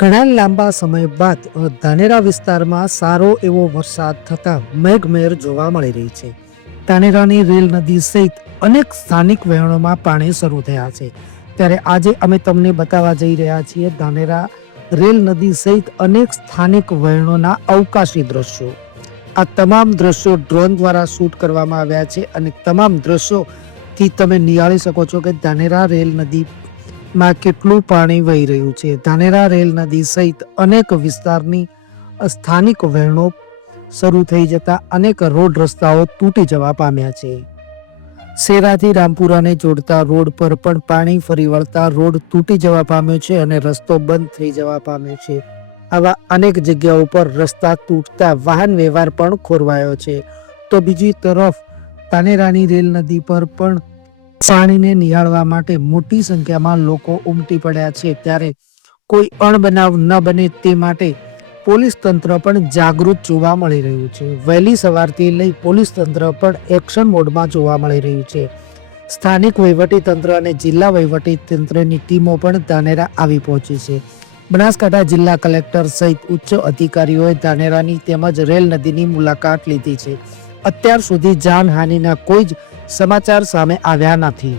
ઘણા લાંબા સમય બાદ ધાનેરા વિસ્તારમાં સારો એવો વરસાદ થતાં મેઘમહેર જોવા મળી રહી છે. ધાનેરાની રેલ નદી સહિત અનેક સ્થાનિક વહેણોમાં પાણી શરૂ થયા છે. ત્યારે આજે અમે તમને બતાવવા જઈ રહ્યા છીએ ધાનેરા રેલ નદી સહિત અનેક સ્થાનિક વહેણોના અવકાશી દ્રશ્યો. આ તમામ દ્રશ્યો ડ્રોન દ્વારા શૂટ કરવામાં આવ્યા છે અને તમામ દ્રશ્યોથી તમે નિહાળી શકો છો કે ધાનેરા રેલ નદી માં કેટલું પાણી વહી રહ્યું છે. ધાનેરા રેલ નદી સહિત અનેક વિસ્તારની સ્થાનિક વહેણો શરૂ થઈ જતા અનેક રોડ રસ્તાઓ તૂટી જવા પામ્યા છે. શેરાથી રામપુરાને જોડતા રોડ પર પણ પાણી ફરી વળતા રોડ તૂટી જવા પામ્યો છે અને રસ્તો બંધ થઈ જવા પામ્યો છે. આવા અનેક જગ્યાઓ પર રસ્તા તૂટતા વાહન વ્યવહાર પણ ખોરવાયો છે. તો બીજી તરફ ધાનેરાની રેલ નદી પર પણ પાણીને નિહાળવા માટે મોટી સંખ્યામાં લોકો ઉમટી પડ્યા છે. ત્યારે કોઈ અણબનાવ ન બને તે માટે પોલીસ તંત્ર પણ જાગૃત જોવા મળી રહ્યું છે. વહેલી સવારથી લઈ પોલીસ તંત્ર પણ એક્શન મોડમાં જોવા મળી રહ્યું છે. સ્થાનિક વહીવટી તંત્ર અને જિલ્લા વહીવટી તંત્રની ટીમો પણ ધાનેરા આવી પહોંચી છે. બનાસકાંઠા જિલ્લા કલેક્ટર સહિત ઉચ્ચ અધિકારીઓએ ધાનેરાની તેમજ રેલ નદીની મુલાકાત લીધી છે. અત્યાર સુધી જાનહાનિના કોઈ જ સમાચાર સામે આવ્યા નથી.